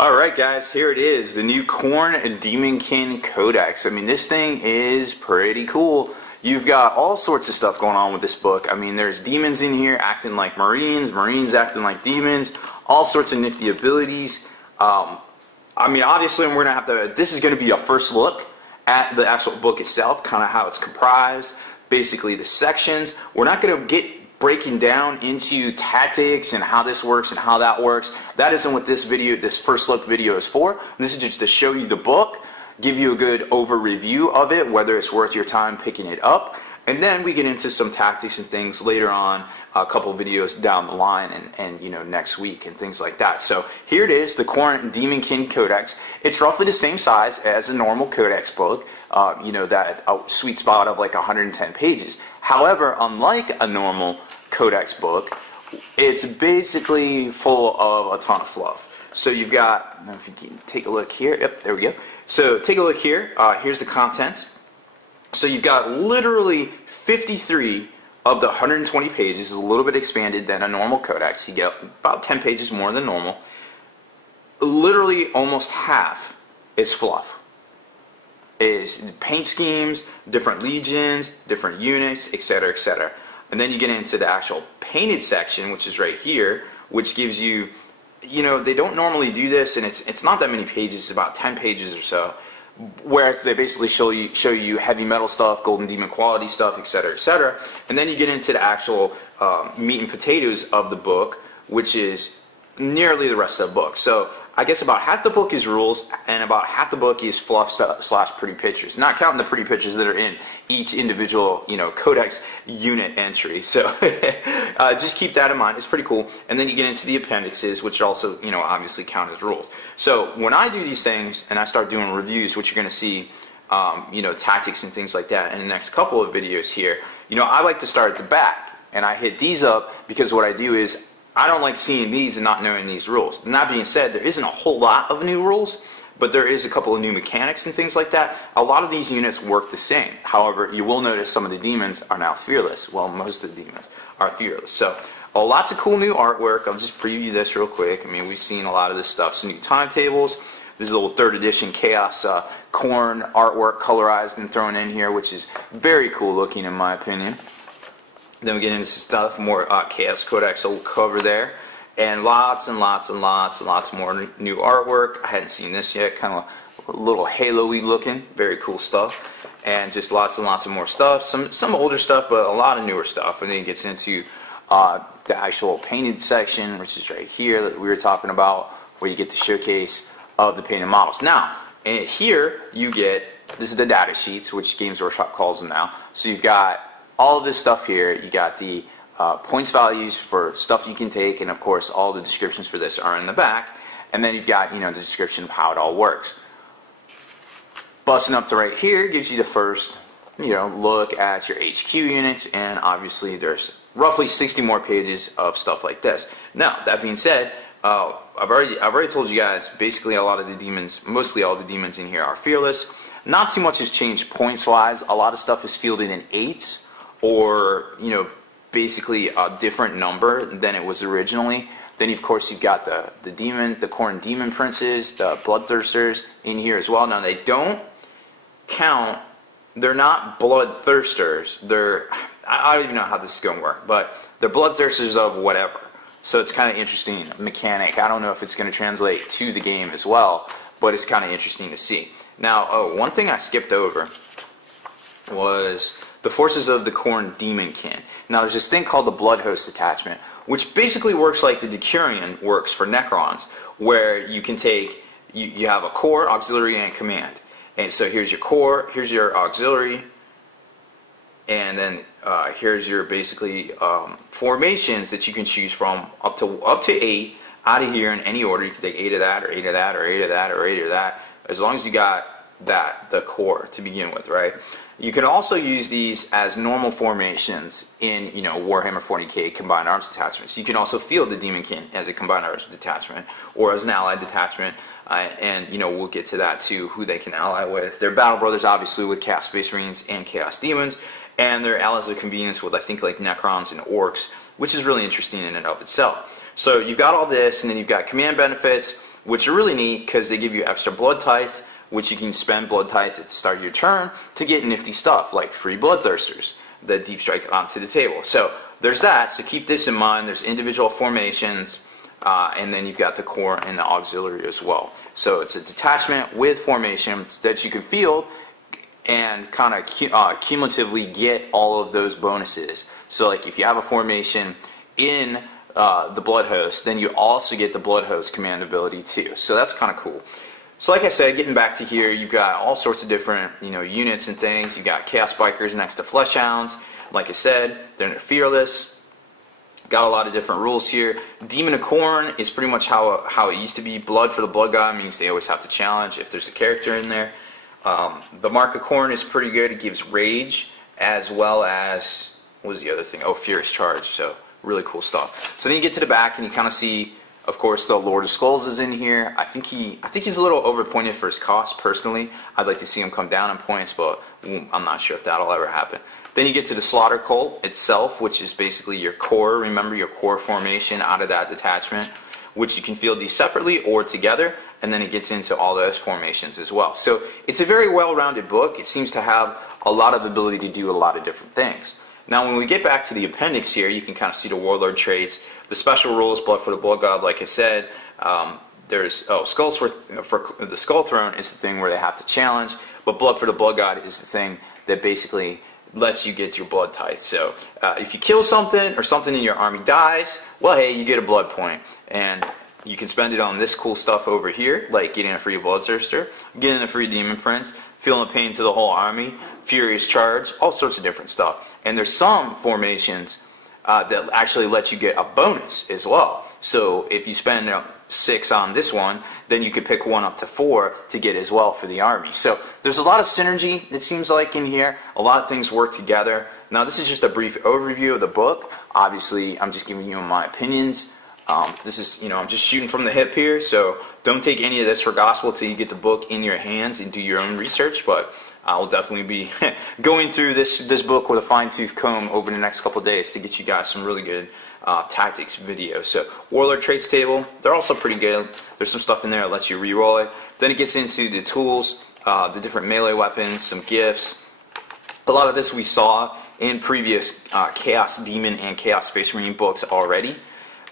Alright guys, here it is, the new Daemonkin Codex. I mean, this thing is pretty cool. You've got all sorts of stuff going on with this book. I mean, there's demons in here acting like Marines, Marines acting like demons, all sorts of nifty abilities. I mean, obviously we're going to have to, this is going to be a first look at the actual book itself, kind of how it's comprised, basically the sections. We're not going to get breaking down into tactics and how this works and how that works. That isn't what this video, this first look video is for. This is just to show you the book, give you a good overview of it, whether it's worth your time picking it up, and then we get into some tactics and things later on, a couple videos down the line, and you know, next week and things like that. So here it is, the Daemonkin Codex. It's roughly the same size as a normal Codex book, you know, that sweet spot of like 110 pages. However, unlike a normal Codex book, it's basically full of a ton of fluff. So you've got, I don't know if you can take a look here. Yep, there we go. So take a look here. Here's the contents. So you've got literally 53 of the 120 pages, is a little bit expanded than a normal Codex. You get about 10 pages more than normal. Literally almost half is fluff. Is paint schemes, different legions, different units, etc., etc. And then you get into the actual painted section, which is right here, which gives you, you know, they don't normally do this, and it's not that many pages, it's about 10 pages or so, where they basically show you heavy metal stuff, golden demon quality stuff, etc., etc. And then you get into the actual meat and potatoes of the book, which is nearly the rest of the book. So I guess about half the book is rules, and about half the book is fluff slash pretty pictures. Not counting the pretty pictures that are in each individual, you know, Codex unit entry. So just keep that in mind. It's pretty cool. And then you get into the appendixes, which also, you know, obviously count as rules. So when I do these things and I start doing reviews, which you're going to see, you know, tactics and things like that in the next couple of videos here, you know, I like to start at the back, and I hit these up because what I do is I don't like seeing these and not knowing these rules. And that being said, there isn't a whole lot of new rules, but there is a couple of new mechanics and things like that. A lot of these units work the same. However, you will notice some of the demons are now fearless. Well, most of the demons are fearless. So, lots of cool new artwork. I'll just preview this real quick. I mean, we've seen a lot of this stuff. Some new timetables. This is a little 3rd edition Chaos Corn artwork colorized and thrown in here, which is very cool looking in my opinion. Then we get into stuff, more Chaos Codex old cover there, and lots and lots and lots and lots more new artwork. I hadn't seen this yet, kind of a little Halo-y looking, very cool stuff, and just lots and lots of more stuff. Some older stuff, but a lot of newer stuff. And then it gets into the actual painted section, which is right here that we were talking about, where you get the showcase of the painted models. Now, and here you get, this is the data sheets, which Games Workshop calls them now. So you've got all of this stuff here. You got the points values for stuff you can take, and of course all the descriptions for this are in the back. And then you've got, you know, the description of how it all works. Busting up to right here gives you the first, you know, look at your HQ units, and obviously there's roughly 60 more pages of stuff like this. Now, that being said, I've already told you guys basically a lot of the demons, mostly all the demons in here are fearless. Not too much has changed points wise. A lot of stuff is fielded in 8s, or, you know, basically a different number than it was originally. Then of course you've got the Khorne demon princes, the bloodthirsters in here as well. Now they don't count, they're not bloodthirsters, they're, I don't even know how this is going to work, but they're bloodthirsters of whatever. So it's kind of interesting mechanic. I don't know if it's going to translate to the game as well, but it's kind of interesting to see. Now, one thing I skipped over was the forces of the Khorne Daemonkin. Now there's this thing called the Blood Host attachment, which basically works like the Decurion works for Necrons, where you can take, you have a core, auxiliary, and command. And so here's your core, here's your auxiliary, and then here's your basically formations that you can choose from up to 8 out of here in any order. You can take 8 of that, or 8 of that, or 8 of that, or 8 of that, as long as you got the core to begin with, right? You can also use these as normal formations in, you know, Warhammer 40k Combined Arms detachments. You can also field the Daemonkin as a Combined Arms detachment or as an allied detachment, and, you know, we'll get to that too, who they can ally with. They're battle brothers, obviously, with Chaos Space Marines and Chaos Demons, and they're allies of convenience with, I think, like Necrons and Orcs, which is really interesting in and of itself. So you've got all this, and then you've got command benefits. which are really neat because they give you extra blood tithe, which you can spend blood tithe at the start of your turn to get nifty stuff like free bloodthirsters that deep strike onto the table. So there's that, so keep this in mind. There's individual formations, and then you've got the core and the auxiliary as well. So it's a detachment with formations that you can field and kind of cumulatively get all of those bonuses. So like if you have a formation in the Blood Host, then you also get the Blood Host command ability too. So that's kind of cool. So like I said, getting back to here, you've got all sorts of different units and things. You've got Chaos Bikers next to Flesh Hounds. Like I said, they're fearless. Got a lot of different rules here. Demon of Khorne is pretty much how it used to be. Blood for the Blood God means they always have to challenge if there's a character in there. The Mark of Khorne is pretty good. It gives Rage as well as, what was the other thing? Oh, Furious Charge. So really cool stuff. So then you get to the back and you kind of see, of course, the Lord of Skulls is in here. I think he's a little overpointed for his cost, personally. I'd like to see him come down in points, but I'm not sure if that'll ever happen. Then you get to the Slaughter Cult itself, which is basically your core. Remember your core formation out of that detachment, which you can field these separately or together, and then it gets into all those formations as well. So it's a very well-rounded book. It seems to have a lot of ability to do a lot of different things. Now, when we get back to the appendix here, you can kind of see the Warlord traits. The special rules, Blood for the Blood God, like I said. There's Skulls for the Skull Throne is the thing where they have to challenge, but Blood for the Blood God is the thing that basically lets you get your blood tithe. So if you kill something or something in your army dies, well, hey, you get a blood point, and you can spend it on this cool stuff over here, like getting a free Bloodthirster, getting a free Demon Prince, feeling the pain to the whole army, Furious Charge, all sorts of different stuff. And there's some formations that actually let you get a bonus as well. So if you spend 6 on this one, then you could pick one up to 4 to get as well for the army. So there's a lot of synergy, it seems like, in here. A lot of things work together. Now, this is just a brief overview of the book. Obviously, I'm just giving you my opinions. This is, I'm just shooting from the hip here, so don't take any of this for gospel till you get the book in your hands and do your own research. But I will definitely be going through this book with a fine-tooth comb over the next couple of days to get you guys some really good tactics videos. So Warlord traits table, they're also pretty good. There's some stuff in there that lets you reroll it. Then it gets into the tools, the different melee weapons, some gifts. A lot of this we saw in previous Chaos Demon and Chaos Space Marine books already.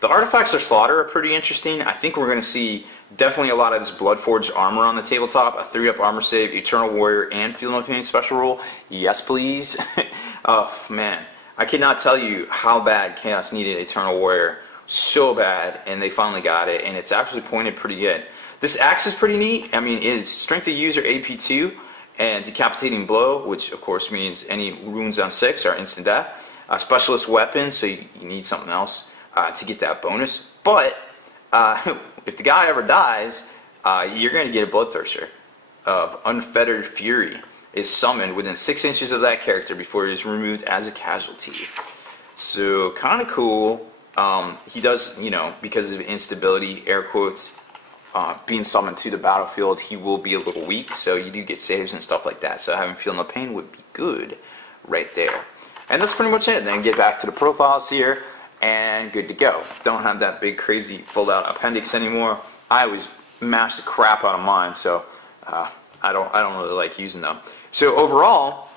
The artifacts of slaughter are pretty interesting. I think we're going to see definitely a lot of this Bloodforged armor on the tabletop, a 3-up armor save, Eternal Warrior, and Feel No Pain special rule. Yes, please. Oh, man. I cannot tell you how bad Chaos needed Eternal Warrior. So bad, and they finally got it, and it's actually pointed pretty good. This axe is pretty neat. I mean, it's Strength of User AP2 and Decapitating Blow, which of course means any wounds on 6 are instant death. A specialist weapon, so you need something else to get that bonus. But if the guy ever dies, you're going to get a Bloodthirster of Unfettered Fury is summoned within 6 inches of that character before he is removed as a casualty. So kind of cool. He does, because of instability, air quotes, being summoned to the battlefield, he will be a little weak. So you do get saves and stuff like that. So having Feel No Pain would be good right there. And that's pretty much it. Then get back to the profiles here. And good to go. Don't have that big crazy fold out appendix anymore. I always mash the crap out of mine, so I don't really like using them. So overall,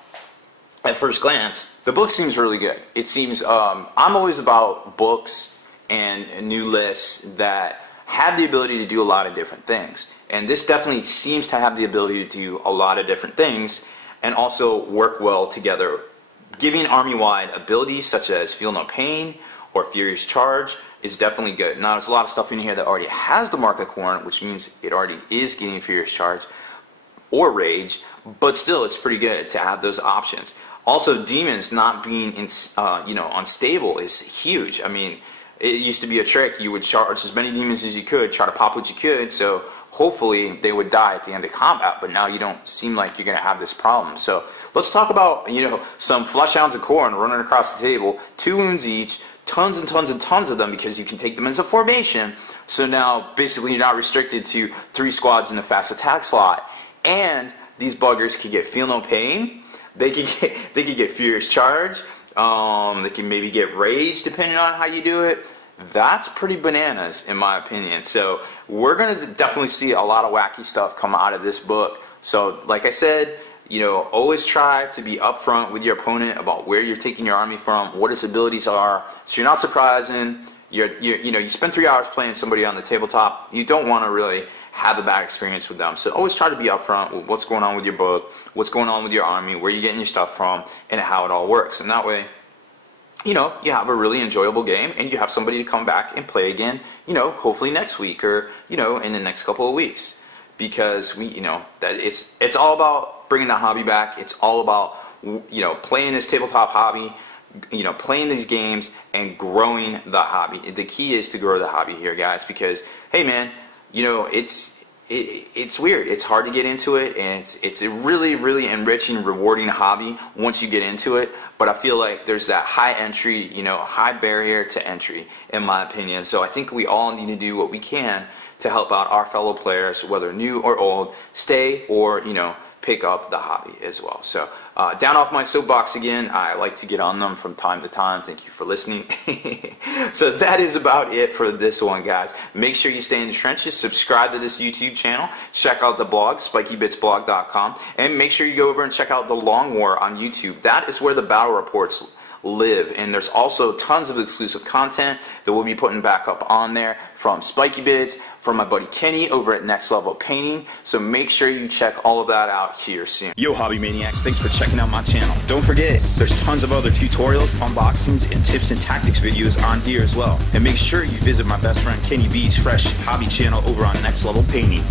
at first glance, the book seems really good. It seems I'm always about books and new lists that have the ability to do a lot of different things, and this definitely seems to have the ability to do a lot of different things and also work well together, giving army-wide abilities such as Feel No Pain or Furious Charge is definitely good. Now, there's a lot of stuff in here that already has the Mark of Khorne, which means it already is getting Furious Charge or Rage, but still, it's pretty good to have those options. Also, demons not being unstable is huge. I mean, it used to be a trick. You would charge as many demons as you could, try to pop what you could, so hopefully they would die at the end of combat, but now you don't seem like you're going to have this problem. So let's talk about, some Flesh Hounds of Khorne running across the table, 2 wounds each, tons and tons and tons of them because you can take them as a formation. So now basically you're not restricted to 3 squads in the fast attack slot. And these buggers can get Feel No Pain. They can get Furious Charge. They can maybe get Rage depending on how you do it. that's pretty bananas in my opinion. So we're going to definitely see a lot of wacky stuff come out of this book. So like I said, you know, always try to be upfront with your opponent about where you're taking your army from, what his abilities are, so you're not surprising. You know, you spend 3 hours playing somebody on the tabletop, you don't want to really have a bad experience with them. So always try to be upfront with what's going on with your book, what's going on with your army, where you're getting your stuff from, and how it all works. And that way, you know, you have a really enjoyable game, and you have somebody to come back and play again, you know, hopefully next week, or, you know, in the next couple of weeks. Because you know, that it's all about bringing the hobby back. It's all about, you know, playing this tabletop hobby, you know, playing these games and growing the hobby. The key is to grow the hobby here, guys, because, hey man, you know, it's weird. It's hard to get into it, and it's a really, really enriching, rewarding hobby once you get into it. But I feel like there's that high entry, you know, high barrier to entry, in my opinion. So I think we all need to do what we can to help out our fellow players, whether new or old, stay or, you know, pick up the hobby as well. So down off my soapbox again. I like to get on them from time to time. Thank you for listening. So that is about it for this one, guys. Make sure you stay in the trenches. Subscribe to this YouTube channel. Check out the blog, spikybitsblog.com. And make sure you go over and check out the Long War on YouTube. That is where the battle reports live, and there's also tons of exclusive content that we'll be putting back up on there from Spiky Bits, from my buddy Kenny over at Next Level Painting. So make sure you check all of that out here soon. Yo, Hobby Maniacs, thanks for checking out my channel. Don't forget, there's tons of other tutorials, unboxings, and tips and tactics videos on here as well. And make sure you visit my best friend Kenny B's fresh hobby channel over on Next Level Painting.